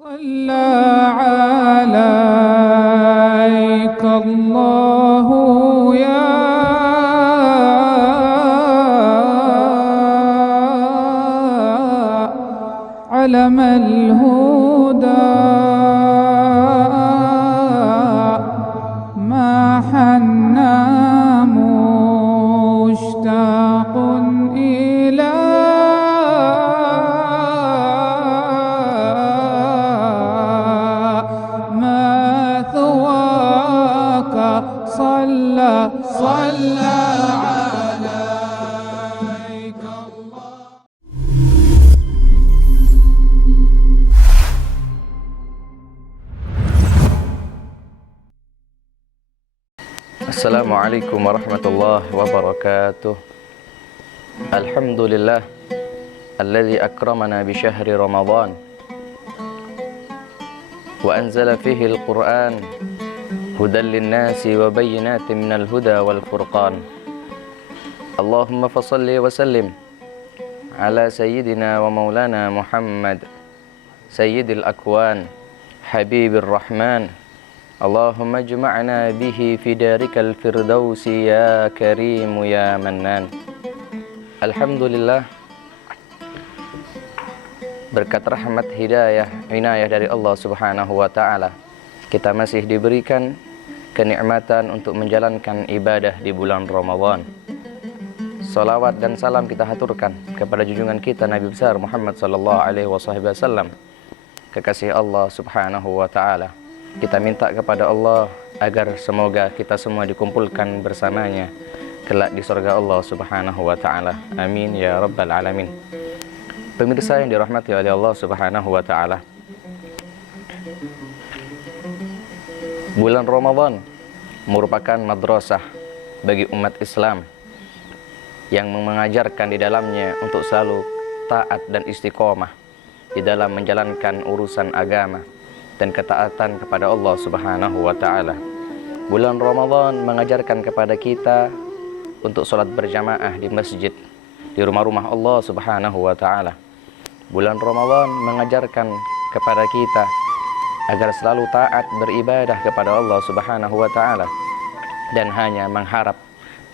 صلى عليك الله يا علم الهدى ما حنى مشتاق إلى ما ثواك صلى عليك الله. Assalamualaikum warahmatullahi wabarakatuh. Alhamdulillah alladzi akramana bi syahri Ramadan wa anzala fihi al-Qur'an hudan lin-nasi wa bayyinatin minal huda wal furqan. Allahumma fashalli wa sallim ala sayyidina wa maulana Muhammad sayyidil akwan habibir rahman. Allahumma jma'na bihi fi darikal firdausi ya karimu ya mannan. Alhamdulillah, berkat rahmat hidayah inayah dari Allah subhanahu wa ta'ala, kita masih diberikan kenikmatan untuk menjalankan ibadah di bulan Ramadan. Salawat dan salam kita haturkan kepada junjungan kita Nabi besar Muhammad sallallahu alaihi wasallam, kekasih Allah subhanahu wa ta'ala. Kita minta kepada Allah agar semoga kita semua dikumpulkan bersamanya kelak di surga Allah subhanahu wa ta'ala. Amin ya rabbal alamin. Pemirsa yang dirahmati oleh Allah subhanahu wa ta'ala, bulan Ramadan merupakan madrasah bagi umat Islam yang mengajarkan di dalamnya untuk selalu taat dan istiqomah di dalam menjalankan urusan agama dan ketaatan kepada Allah subhanahu wa ta'ala. Bulan Ramadan mengajarkan kepada kita untuk sholat berjamaah di masjid, di rumah-rumah Allah subhanahu wa ta'ala. Bulan Ramadan mengajarkan kepada kita agar selalu taat beribadah kepada Allah subhanahu wa ta'ala dan hanya mengharap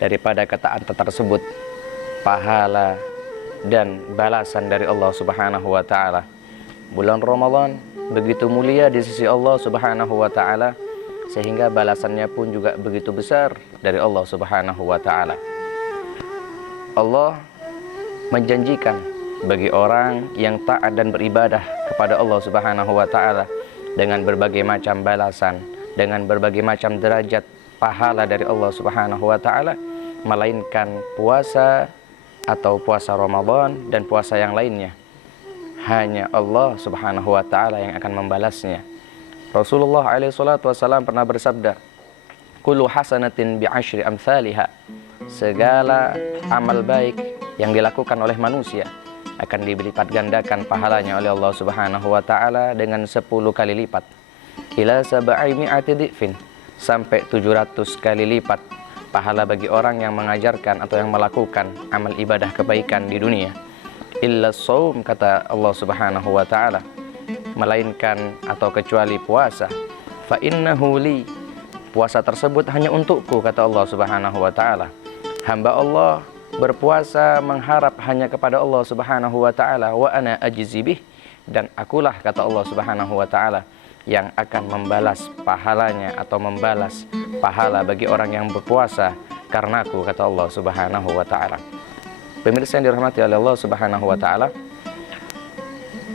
daripada ketaatan tersebut pahala dan balasan dari Allah subhanahu wa ta'ala. Bulan Ramadan begitu mulia di sisi Allah subhanahu wa ta'ala, sehingga balasannya pun juga begitu besar dari Allah subhanahu wa ta'ala. Allah menjanjikan bagi orang yang taat dan beribadah kepada Allah subhanahu wa ta'ala dengan berbagai macam balasan, dengan berbagai macam derajat pahala dari Allah subhanahu wa ta'ala, melainkan puasa atau puasa Ramadan dan puasa yang lainnya. Hanya Allah subhanahu wa ta'ala yang akan membalasnya. Rasulullah alaihi salatu wassalam pernah bersabda, kullu hasanatin bi'ashri amthaliha, segala amal baik yang dilakukan oleh manusia akan dilipat gandakan pahalanya oleh Allah subhanahu wa ta'ala dengan 10 kali lipat, ila sab'i mi'ati dhifin, sampai 700 kali lipat pahala bagi orang yang mengajarkan atau yang melakukan amal ibadah kebaikan di dunia. Illa shaum, kata Allah subhanahu wa ta'ala, melainkan atau kecuali puasa. Fa innahu li, puasa tersebut hanya untukku, kata Allah subhanahu wa ta'ala. Hamba Allah berpuasa mengharap hanya kepada Allah subhanahu wa ta'ala. Wa ana ajzi bih, dan akulah, kata Allah subhanahu wa ta'ala, yang akan membalas pahalanya atau membalas pahala bagi orang yang berpuasa karenaku, kata Allah subhanahu wa ta'ala. Pemirsa yang dirahmati oleh Allah subhanahu wa ta'ala,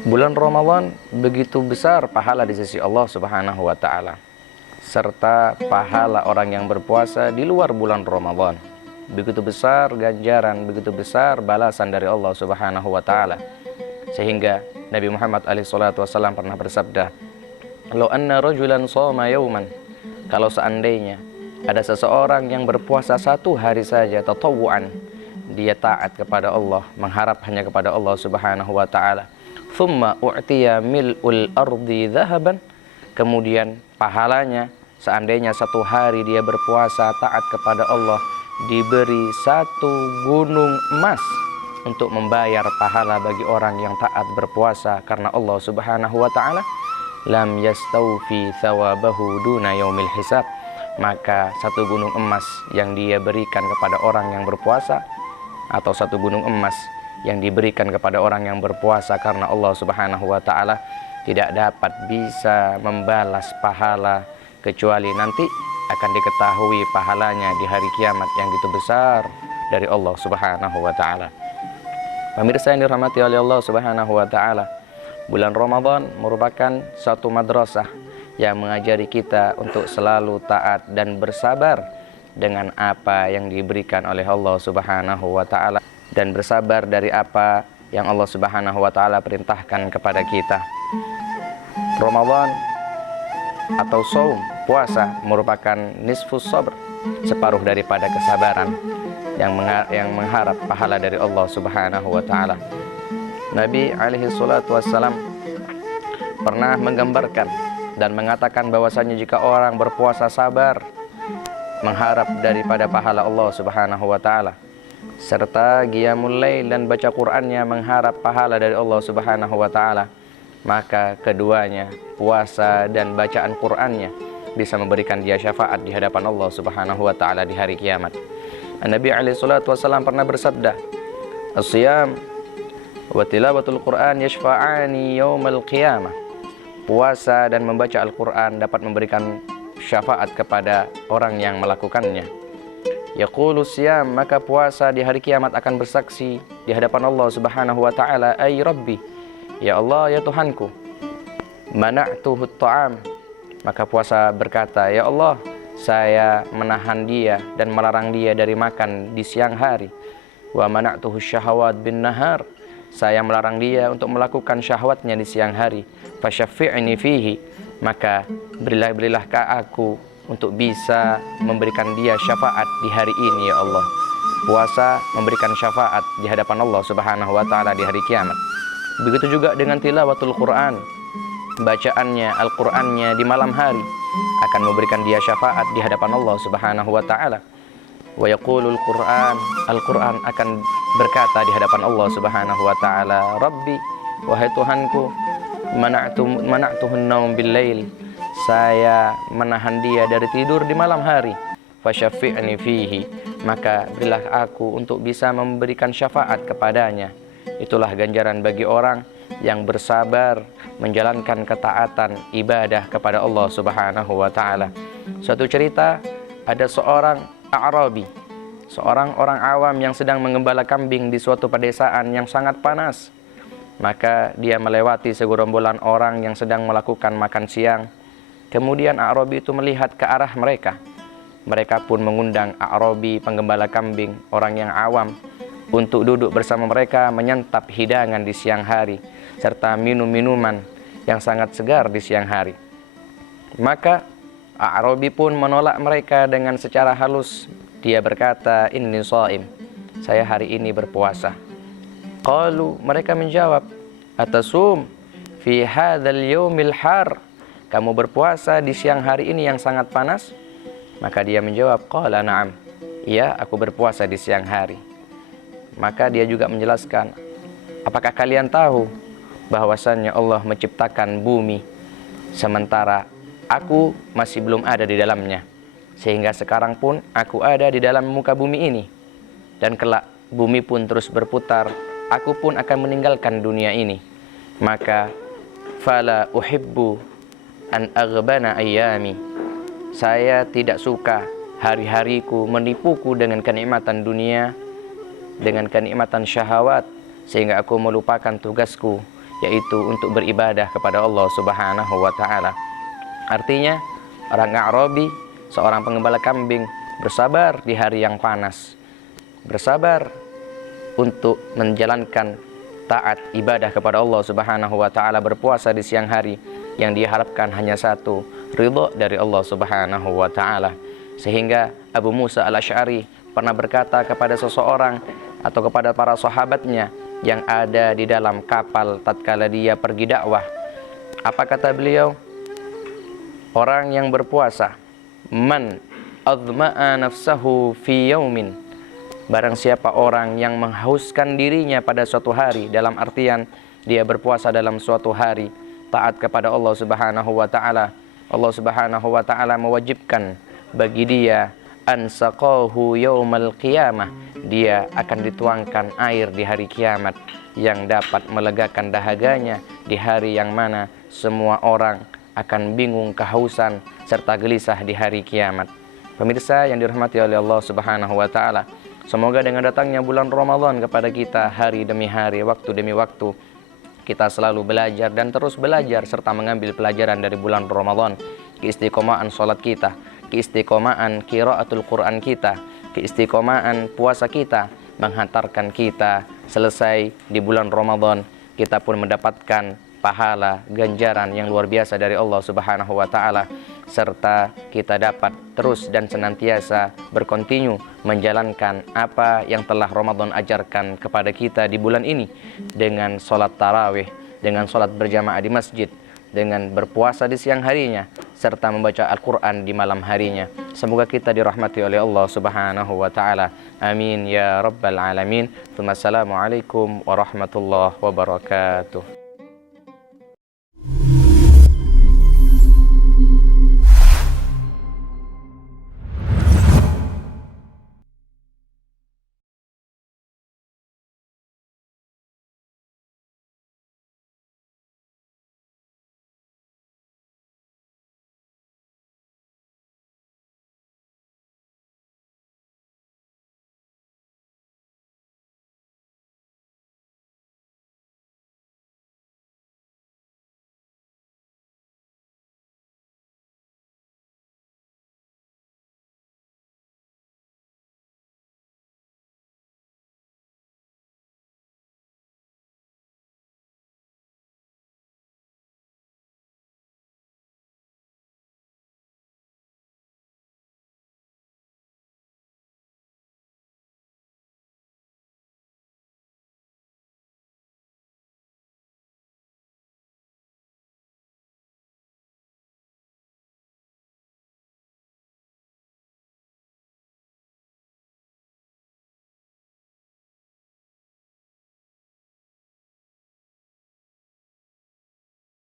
bulan Ramadan begitu besar pahala di sisi Allah subhanahu wa ta'ala, serta pahala orang yang berpuasa di luar bulan Ramadan. Begitu besar ganjaran, begitu besar balasan dari Allah subhanahu wa ta'ala, sehingga Nabi Muhammad SAW pernah bersabda, "Lau anna rajulan shoma yauman," kalau seandainya ada seseorang yang berpuasa satu hari saja tatawuan, dia taat kepada Allah, mengharap hanya kepada Allah subhanahu wa ta'ala, thumma u'tiya mil'ul ardi dhahaban, kemudian pahalanya seandainya satu hari dia berpuasa taat kepada Allah, diberi 1 gunung emas untuk membayar pahala bagi orang yang taat berpuasa karena Allah subhanahu wa ta'ala, lam yastawfi thawabahu duna yaumil hisab. Maka satu gunung emas yang dia berikan kepada orang yang berpuasa, atau satu gunung emas yang diberikan kepada orang yang berpuasa karena Allah Subhanahu wa taala, tidak dapat bisa membalas pahala kecuali nanti akan diketahui pahalanya di hari kiamat yang begitu besar dari Allah Subhanahu wa taala. Pemirsa yang dirahmati oleh Allah Subhanahu wa taala, bulan Ramadan merupakan satu madrasah yang mengajari kita untuk selalu taat dan bersabar dengan apa yang diberikan oleh Allah Subhanahu wa taala, dan bersabar dari apa yang Allah Subhanahu wa taala perintahkan kepada kita. Ramadan atau saum, puasa, merupakan nisfus sabr, separuh daripada kesabaran yang mengharap pahala dari Allah Subhanahu wa taala. Nabi alaihi salatu wassalam pernah menggambarkan dan mengatakan bahwasanya jika orang berpuasa sabar mengharap daripada pahala Allah Subhanahu wa taala, serta qiyamul lail dan baca Qur'annya mengharap pahala dari Allah Subhanahu wa taala, maka keduanya, puasa dan bacaan Qur'annya, bisa memberikan dia syafaat di hadapan Allah Subhanahu wa taala di hari kiamat. Nabi alaihi salatu wasallam pernah bersabda, "As-siyam wa tilawatul Qur'an yashfa'ani yaumal qiyamah." Puasa dan membaca Al-Qur'an dapat memberikan syafaat kepada orang yang melakukannya. Yaqulu siyam, maka puasa di hari kiamat akan bersaksi di hadapan Allah Subhanahu wa taala, "Ay Rabbi, ya Allah, ya Tuhanku, mana'tuhu at-ta'am." Maka puasa berkata, "Ya Allah, saya menahan dia dan melarang dia dari makan di siang hari. Wa mana'tuhu syahawat bin nahar." Saya melarang dia untuk melakukan syahwatnya di siang hari. Fasyafi'ni fihi, maka berilah aku untuk bisa memberikan dia syafaat di hari ini ya Allah. Puasa memberikan syafaat di hadapan Allah Subhanahu wa taala di hari kiamat. Begitu juga dengan tilawatul Quran, bacaannya Al-Qur'annya di malam hari akan memberikan dia syafaat di hadapan Allah Subhanahu wa taala. Wa yaqulul Qur'an, Al-Qur'an akan berkata di hadapan Allah Subhanahu wa taala, "Rabbi, wahai Tuhanku, mana'tuhun naum bil lail." Saya menahan dia dari tidur di malam hari. Fasyafi'ni fihi, maka berilah aku untuk bisa memberikan syafaat kepadanya. Itulah ganjaran bagi orang yang bersabar menjalankan ketaatan ibadah kepada Allah Subhanahu wa taala. Suatu cerita, ada seorang A'rabi, seorang orang awam yang sedang menggembala kambing di suatu pedesaan yang sangat panas. Maka dia melewati segerombolan orang yang sedang melakukan makan siang. Kemudian A'rabi itu melihat ke arah mereka. Mereka pun mengundang A'rabi, penggembala kambing, orang yang awam, untuk duduk bersama mereka menyantap hidangan di siang hari, serta minum minuman yang sangat segar di siang hari. Maka A'rabi pun menolak mereka dengan secara halus. Dia berkata, "Inni shaim, saya hari ini berpuasa." Qalu, mereka menjawab, "Atasum fi hadzal yaumil har?" Kamu berpuasa di siang hari ini yang sangat panas? Maka dia menjawab, "Qala na'am." Iya, aku berpuasa di siang hari. Maka dia juga menjelaskan, "Apakah kalian tahu bahwasannya Allah menciptakan bumi sementara aku masih belum ada di dalamnya, sehingga sekarang pun aku ada di dalam muka bumi ini, dan kelak bumi pun terus berputar, aku pun akan meninggalkan dunia ini. Maka fala uhibbu an aghbana ayyami." Saya tidak suka hari-hariku menipuku dengan kenikmatan dunia, dengan kenikmatan syahwat, sehingga aku melupakan tugasku, yaitu untuk beribadah kepada Allah Subhanahu wa taala. Artinya, orang A'rabi, seorang penggembala kambing, bersabar di hari yang panas, bersabar untuk menjalankan taat ibadah kepada Allah Subhanahu wa taala, berpuasa di siang hari yang diharapkan hanya satu, ridha dari Allah Subhanahu wa taala. Sehingga Abu Musa al-Asy'ari pernah berkata kepada seseorang atau kepada para sahabatnya yang ada di dalam kapal tatkala dia pergi dakwah. Apa kata beliau? Orang yang berpuasa, man adma'a nafsahu fi yaumin, barang siapa orang yang menghauskan dirinya pada suatu hari, dalam artian dia berpuasa dalam suatu hari, taat kepada Allah Subhanahu wa taala. Allah Subhanahu wa taala mewajibkan bagi dia ansaqahu yaumal qiyamah, dia akan dituangkan air di hari kiamat yang dapat melegakan dahaganya di hari yang mana semua orang akan bingung, kehausan serta gelisah di hari kiamat. Pemirsa yang dirahmati oleh Allah Subhanahu wa taala, semoga dengan datangnya bulan Ramadan kepada kita hari demi hari, waktu demi waktu, kita selalu belajar dan terus belajar serta mengambil pelajaran dari bulan Ramadan, keistiqomahan sholat kita, keistiqomahan qiraatul Quran kita, keistiqomahan puasa kita menghantarkan kita selesai di bulan Ramadan, kita pun mendapatkan pahala ganjaran yang luar biasa dari Allah Subhanahu wa taala, serta kita dapat terus dan senantiasa berkontinu menjalankan apa yang telah Ramadan ajarkan kepada kita di bulan ini, dengan sholat tarawih, dengan sholat berjamaah di masjid, dengan berpuasa di siang harinya, serta membaca Al-Quran di malam harinya. Semoga kita dirahmati oleh Allah Subhanahu wa ta'ala. Amin ya rabbal alamin. Assalamualaikum warahmatullahi wabarakatuh.